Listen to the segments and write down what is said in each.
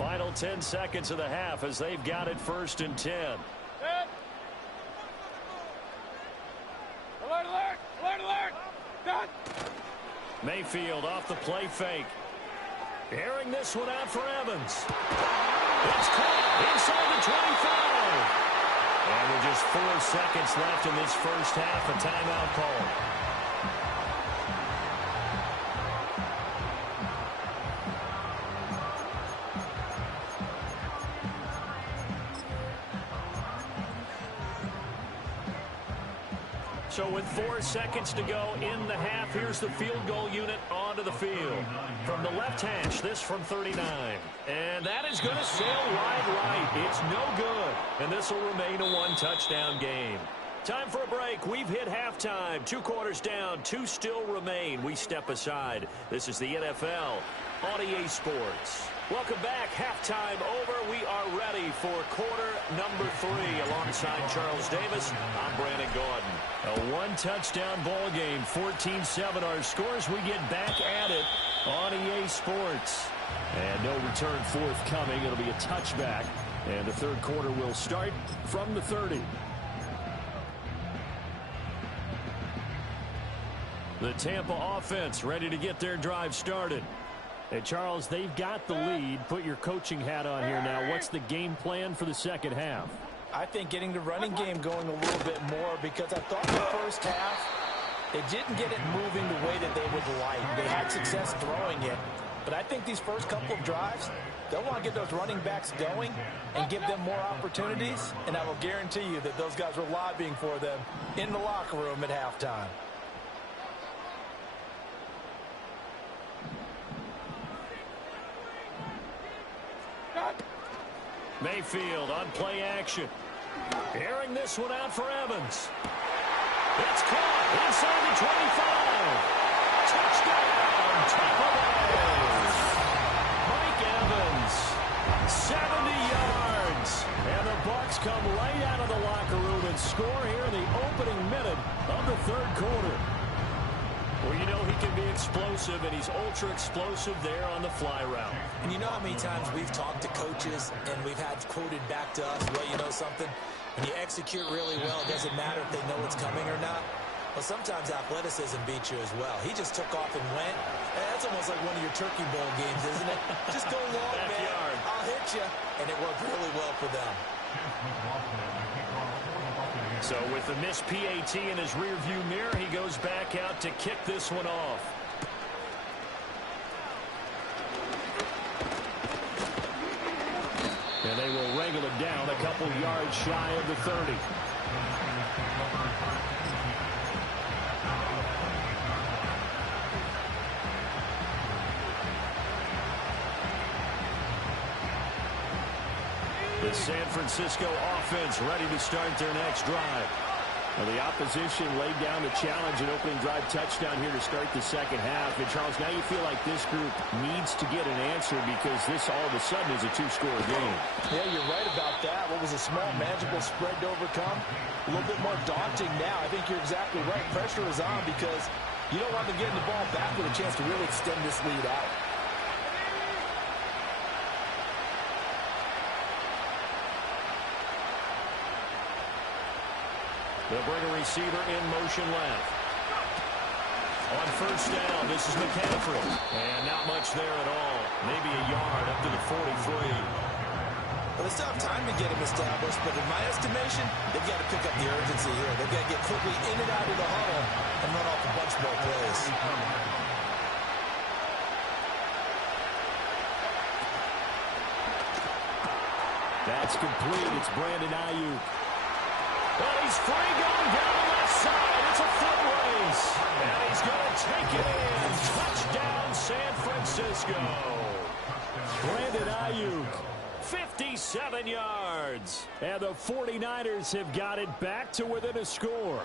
Final 10 seconds of the half as they've got it 1st and 10. Alert, alert, alert, alert. Done. Mayfield off the play fake. Airing this one out for Evans. It's caught inside the 25. And with just 4 seconds left in this first half, a timeout call. So with 4 seconds to go in the half, here's the field goal unit onto the field. From the left hash, this from 39. And that is going to sail wide right. It's no good. And this will remain a one-touchdown game. Time for a break. We've hit halftime. 2 quarters down, 2 still remain. We step aside. This is the NFL on EA Sports. Welcome back. Halftime over. We are ready for quarter number 3. Alongside Charles Davis, I'm Brandon Gordon. A one-touchdown ball game, 14-7 our scores. We get back at it on EA Sports. And no return forthcoming. It'll be a touchback. And the third quarter will start from the 30. The Tampa offense ready to get their drive started. Hey, Charles, they've got the lead. Put your coaching hat on here now. What's the game plan for the second half? I think getting the running game going a little bit more, because I thought the first half, they didn't get it moving the way that they would like. They had success throwing it, but I think these first couple of drives, they'll want to get those running backs going and give them more opportunities, and I will guarantee you that those guys were lobbying for them in the locker room at halftime. Mayfield on play action. Airing this one out for Evans. It's caught inside the 25. Touchdown, Tampa Bay. Mike Evans, 70 yards. And the Bucs come right out of the locker room and score here in the opening minute of the third quarter. Well, you know he can be explosive, and he's ultra-explosive there on the fly route. And you know how many times we've talked to coaches and we've had quoted back to us, well, you know something? When you execute really well, it doesn't matter if they know it's coming or not. Well, sometimes athleticism beats you as well. He just took off and went. That's almost like one of your Turkey Bowl games, isn't it? Just go long, man. I'll hit you. And it worked really well for them. So with the missed PAT in his rearview mirror, he goes back out to kick this one off. And they will wrangle it down a couple yards shy of the 30. The San Francisco offense ready to start their next drive. Well, the opposition laid down the challenge and opening drive touchdown here to start the second half. And, Charles, now you feel like this group needs to get an answer because this all of a sudden is a 2-score game. Yeah, you're right about that. What was a small, magical spread to overcome? A little bit more daunting now. I think you're exactly right. Pressure is on because you don't want them getting the ball back with a chance to really extend this lead out. They'll bring a receiver in motion left. On first down, this is McCaffrey. And not much there at all. Maybe a yard up to the 43. Well, they still have time to get him established, but in my estimation, they've got to pick up the urgency here. They've got to get quickly in and out of the huddle and run off a bunch more plays. That's complete. It's Brandon Ayuk. Well, he's free going down the left side. It's a foot race. And he's going to take it in. Touchdown, San Francisco. Brandon Ayuk, 57 yards. And the 49ers have got it back to within a score.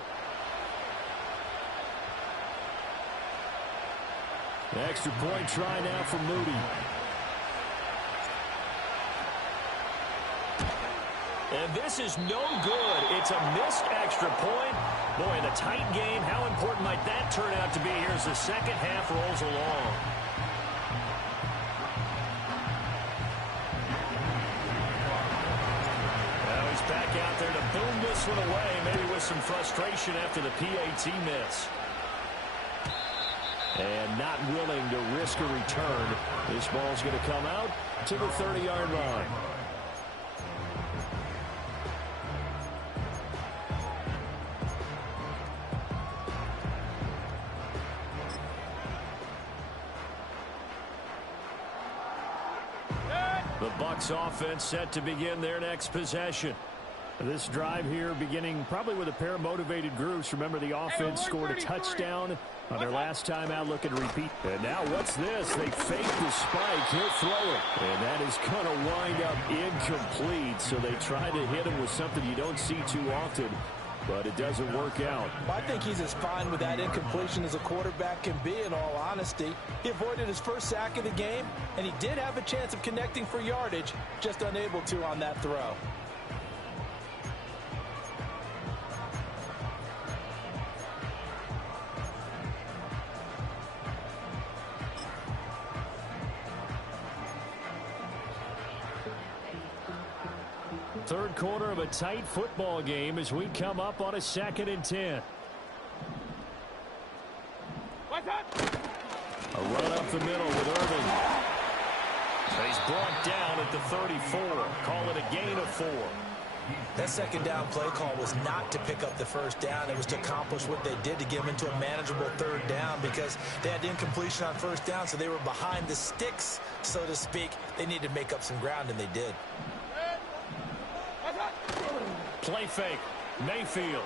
Extra point try now for Moody. And this is no good. It's a missed extra point. Boy, in a tight game, how important might that turn out to be here as the second half rolls along? back out there to boom this one away, maybe with some frustration after the PAT miss. And not willing to risk a return. This ball's going to come out to the 30-yard line. The Bucs offense set to begin their next possession. This drive here beginning probably with a pair of motivated groups. Remember, the offense scored a touchdown on their last time out, looking to repeat. And now what's this? They fake the spike. He'll throw it. And that is going to wind up incomplete. So they try to hit him with something you don't see too often, but it doesn't work out. I think he's as fine with that incompletion as a quarterback can be, in all honesty. He avoided his first sack of the game, and he did have a chance of connecting for yardage, just unable to on that throw. Third quarter of a tight football game as we come up on a 2nd and 10. What's up? A run up the middle with Irving. He's brought down at the 34. Call it a gain of 4. That second down play call was not to pick up the first down. It was to accomplish what they did, to get them into a manageable third down, because they had incompletion on first down, so they were behind the sticks, so to speak. They needed to make up some ground, and they did. Play fake. Mayfield.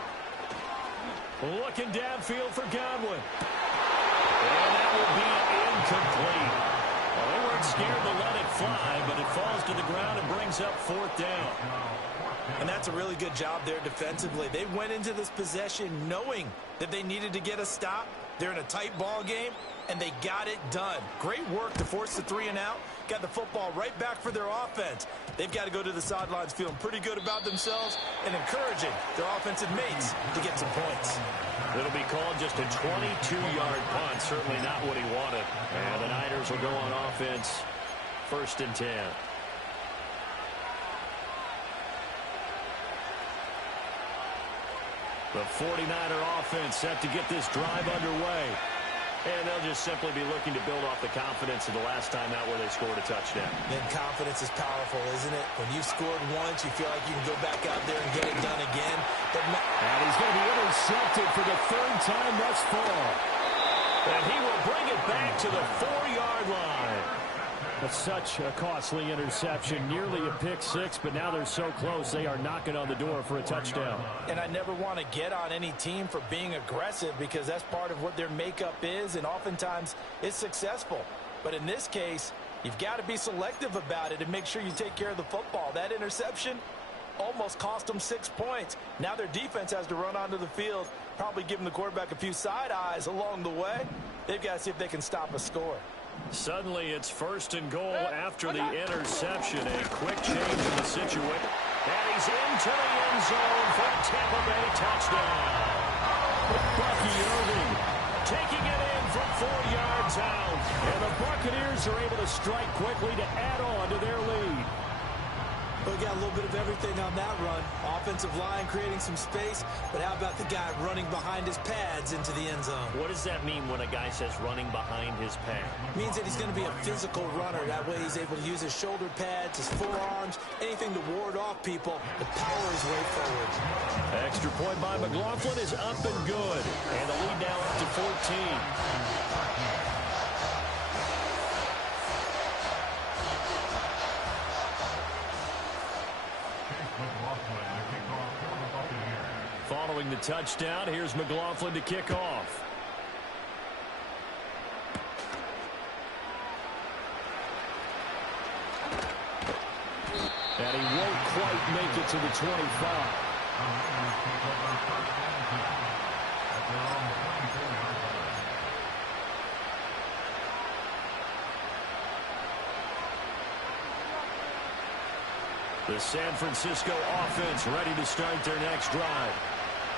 Looking downfield for Godwin. And that will be incomplete. Well, they weren't scared to let it fly, but it falls to the ground and brings up 4th down. And that's a really good job there defensively. They went into this possession knowing that they needed to get a stop. They're in a tight ball game, and they got it done. Great work to force the 3 and out. Got the football right back for their offense. They've got to go to the sidelines feeling pretty good about themselves and encouraging their offensive mates to get some points. It'll be called just a 22-yard punt. Certainly not what he wanted. And the Niners will go on offense. 1st and 10. The 49er offense set to get this drive underway. And they'll just simply be looking to build off the confidence of the last time out where they scored a touchdown. And confidence is powerful, isn't it? When you've scored once, you feel like you can go back out there and get it done again. And he's going to be intercepted for the 3rd time thus far. And he will bring it back to the 4-yard line. That's such a costly interception, nearly a pick 6, but now they're so close they are knocking on the door for a touchdown. And I never want to get on any team for being aggressive, because that's part of what their makeup is, and oftentimes it's successful. But in this case, you've got to be selective about it and make sure you take care of the football. That interception almost cost them 6 points. Now their defense has to run onto the field, probably giving the quarterback a few side eyes along the way. They've got to see if they can stop a score. Suddenly it's 1st and goal after the interception. A quick change in the situation. And he's into the end zone for a Tampa Bay touchdown. Bucky Irving taking it in from 4 yards out. And the Buccaneers are able to strike quickly to add on to their lead. We got a little bit of everything on that run. Offensive line creating some space, but how about the guy running behind his pads into the end zone? What does that mean when a guy says running behind his pad? Means that he's going to be a physical runner. That way he's able to use his shoulder pads, his forearms, anything to ward off people, to power his way forward. Extra point by McLaughlin is up and good. And the lead now up to 14. Following the touchdown, here's McLaughlin to kick off. And he won't quite make it to the 25. The San Francisco offense ready to start their next drive.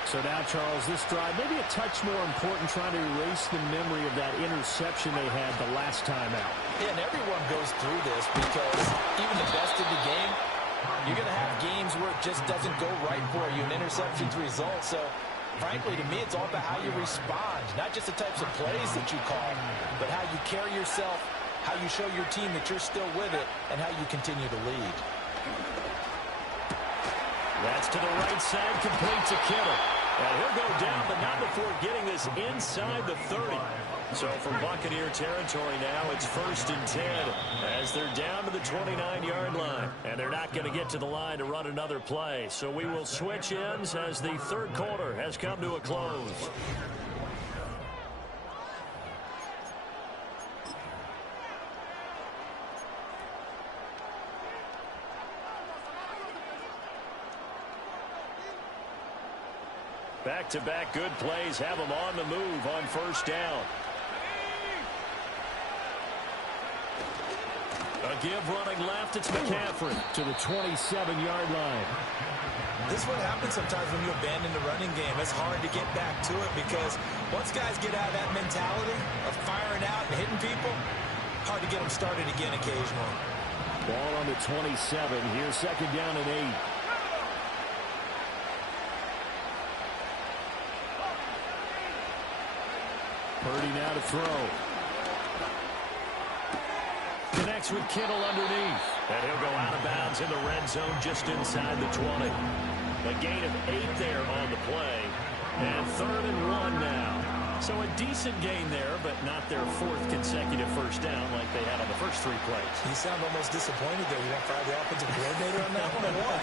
So now, Charles, this drive maybe a touch more important, trying to erase the memory of that interception they had the last time out. Yeah, and everyone goes through this, because even the best of the game, You're going to have games where it just doesn't go right for you, and interceptions result. So, frankly, to me, it's all about how you respond, not just the types of plays that you call, but how you carry yourself, how you show your team that you're still with it, and how you continue to lead. That's to the right side, complete to Kittle. And he'll go down, but not before getting this inside the 30. So from Buccaneer territory now, it's 1st and 10 as they're down to the 29-yard line. And they're not going to get to the line to run another play. So we will switch ends as the third quarter has come to a close. Back-to-back good plays have them on the move on 1st down. A give running left, it's McCaffrey to the 27-yard line. This is what happens sometimes when you abandon the running game. It's hard to get back to it because once guys get out of that mentality of firing out and hitting people, hard to get them started again occasionally. Ball on the 27. Here's 2nd down and 8. Purdy now to throw. Connects with Kittle underneath. And he'll go out of bounds in the red zone just inside the 20. A gain of 8 there on the play. And 3rd and 1 now. So a decent gain there, but not their 4th consecutive 1st down like they had on the first 3 plays. You sound almost disappointed there. You want to fire the offensive coordinator on that one or what?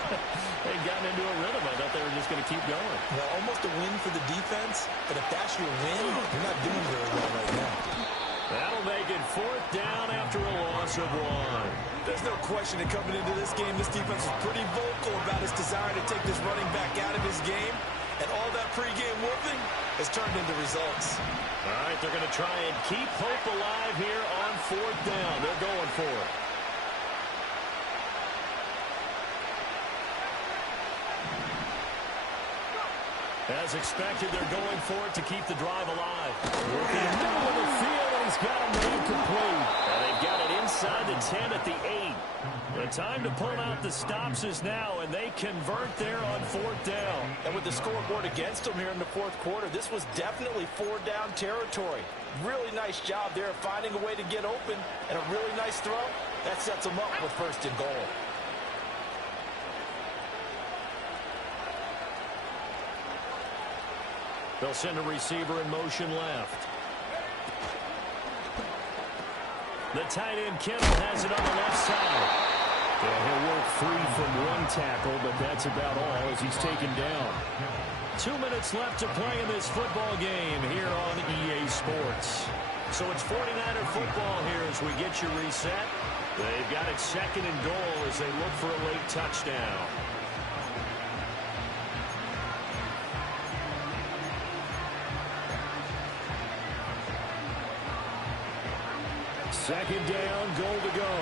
They'd gotten into a rhythm. I thought they were just going to keep going. Well, almost a win for the defense, but if that's your win, you're not doing very well right now. That'll make it 4th down after a loss of 1. There's no question that coming into this game, this defense was pretty vocal about its desire to take this running back out of his game, and all that pregame whooping has turned into results. All right, they're going to try and keep hope alive here on 4th down. They're going for it. As expected, they're going for it to keep the drive alive. Working in the middle of the field, and he's got him made complete. And they've got it inside the 10 at the 8. The time to pull out the stops is now, and they convert there on 4th down. And with the scoreboard against them here in the 4th quarter, this was definitely 4-down territory. Really nice job there of finding a way to get open, and a really nice throw. That sets them up with 1st and goal. They'll send a receiver in motion left. The tight end Kittle has it on the left side. Yeah, he'll work free from 1 tackle, but that's about all as he's taken down. 2 minutes left to play in this football game here on EA Sports. So it's 49er football here as we get you reset. They've got it 2nd and goal as they look for a late touchdown. Second down, goal to go.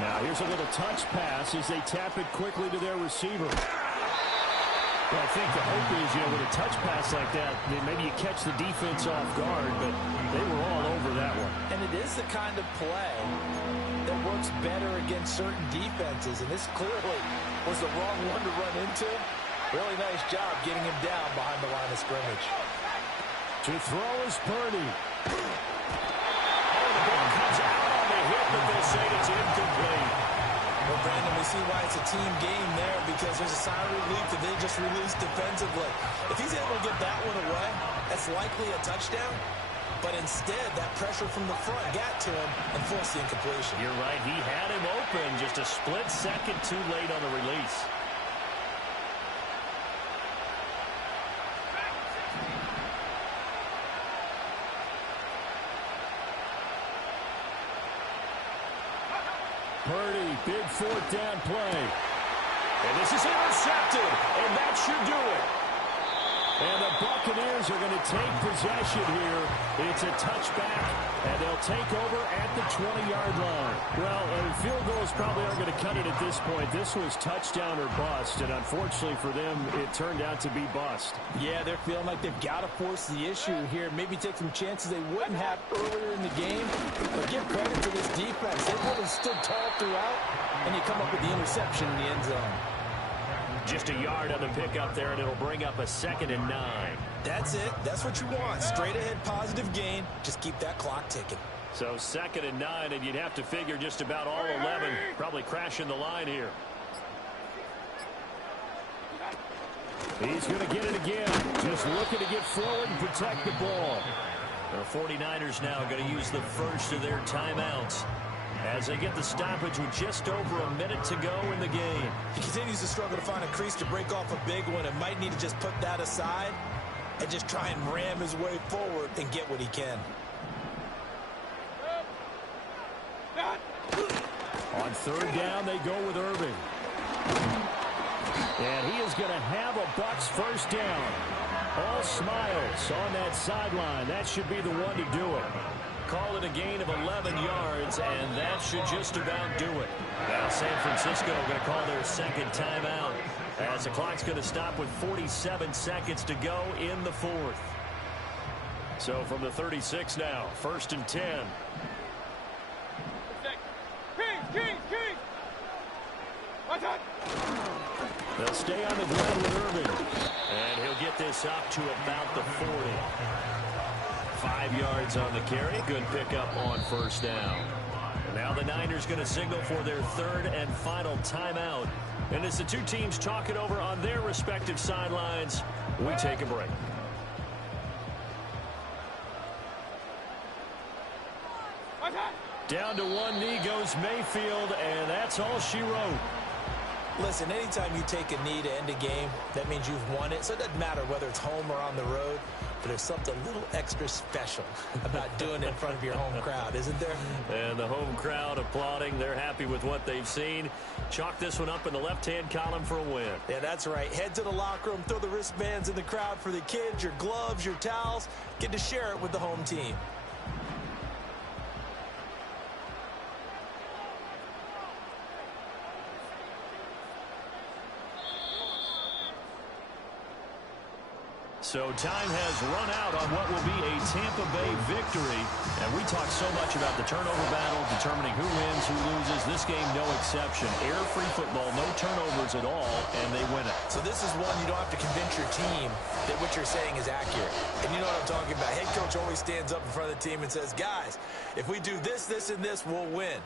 Now here's a little touch pass as they tap it quickly to their receiver. Well, I think the hope is, with a touch pass like that, maybe you catch the defense off guard, but they were all over that one. And it is the kind of play that works better against certain defenses, and this clearly was the wrong one to run into. Really nice job getting him down behind the line of scrimmage. To throw is Purdy. Oh, the ball comes out on the hit, but they'll say it's incomplete. Well, Brandon, we see why it's a team game there because there's a sigh of relief that they just released defensively. If he's able to get that one away, that's likely a touchdown. But instead, that pressure from the front got to him and forced the incompletion. You're right. He had him open just a split second too late on the release. Purdy, big 4th down play. And this is intercepted, and that should do it. And the Buccaneers are going to take possession here. It's a touchback, and they'll take over at the 20-yard line. Well, field goals probably aren't going to cut it at this point. This was touchdown or bust, and unfortunately for them, it turned out to be bust. Yeah, they're feeling like they've got to force the issue here. Maybe take some chances they wouldn't have earlier in the game. But give credit to this defense. They really stood tall throughout, and you come up with the interception in the end zone. Just a yard on the pickup there, and it'll bring up a 2nd and 9. That's it. That's what you want. Straight ahead positive gain. Just keep that clock ticking. So 2nd and 9, and you'd have to figure just about all 11 probably crashing the line here. He's going to get it again. Just looking to get forward and protect the ball. The 49ers now going to use the first of their timeouts as they get the stoppage with just over a minute to go in the game. He continues to struggle to find a crease to break off a big one and might need to just put that aside and just try and ram his way forward and get what he can. On 3rd down, they go with Irving. And he is going to have a Bucs first down. All smiles on that sideline. That should be the one to do it. Call it a gain of 11 yards, and that should just about do it. Now San Francisco going to call their 2nd timeout as the clock's going to stop with 47 seconds to go in the 4th. So from the 36 now, 1st and 10. They'll stay on the ground with Irving, and he'll get this up to about the 40. 5 yards on the carry. Good pickup on 1st down. And now the Niners going to signal for their 3rd and final timeout. And as the two teams talk it over on their respective sidelines, we take a break. Down to one knee goes Mayfield, and that's all she wrote. Listen, anytime you take a knee to end a game, that means you've won it. So it doesn't matter whether it's home or on the road, but there's something a little extra special about doing it in front of your home crowd, isn't there? And the home crowd applauding. They're happy with what they've seen. Chalk this one up in the left-hand column for a win. Yeah, that's right. Head to the locker room, throw the wristbands in the crowd for the kids, your gloves, your towels. Get to share it with the home team. So time has run out on what will be a Tampa Bay victory. And we talk so much about the turnover battle, determining who wins, who loses. This game, no exception. Error-free football, no turnovers at all, and they win it. So this is one you don't have to convince your team that what you're saying is accurate. And you know what I'm talking about. Head coach always stands up in front of the team and says, guys, if we do this, this, and this, we'll win.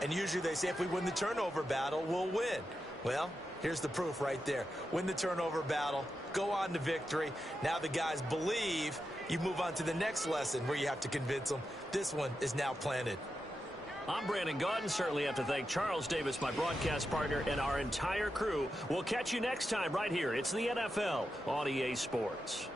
And usually they say if we win the turnover battle, we'll win. Well, here's the proof right there. Win the turnover battle. Go on to victory. Now the guys believe. You move on to the next lesson where you have to convince them. This one is now planted. I'm Brandon Gaudin. Certainly have to thank Charles Davis, my broadcast partner, and our entire crew. We'll catch you next time right here. It's the NFL on EA Sports.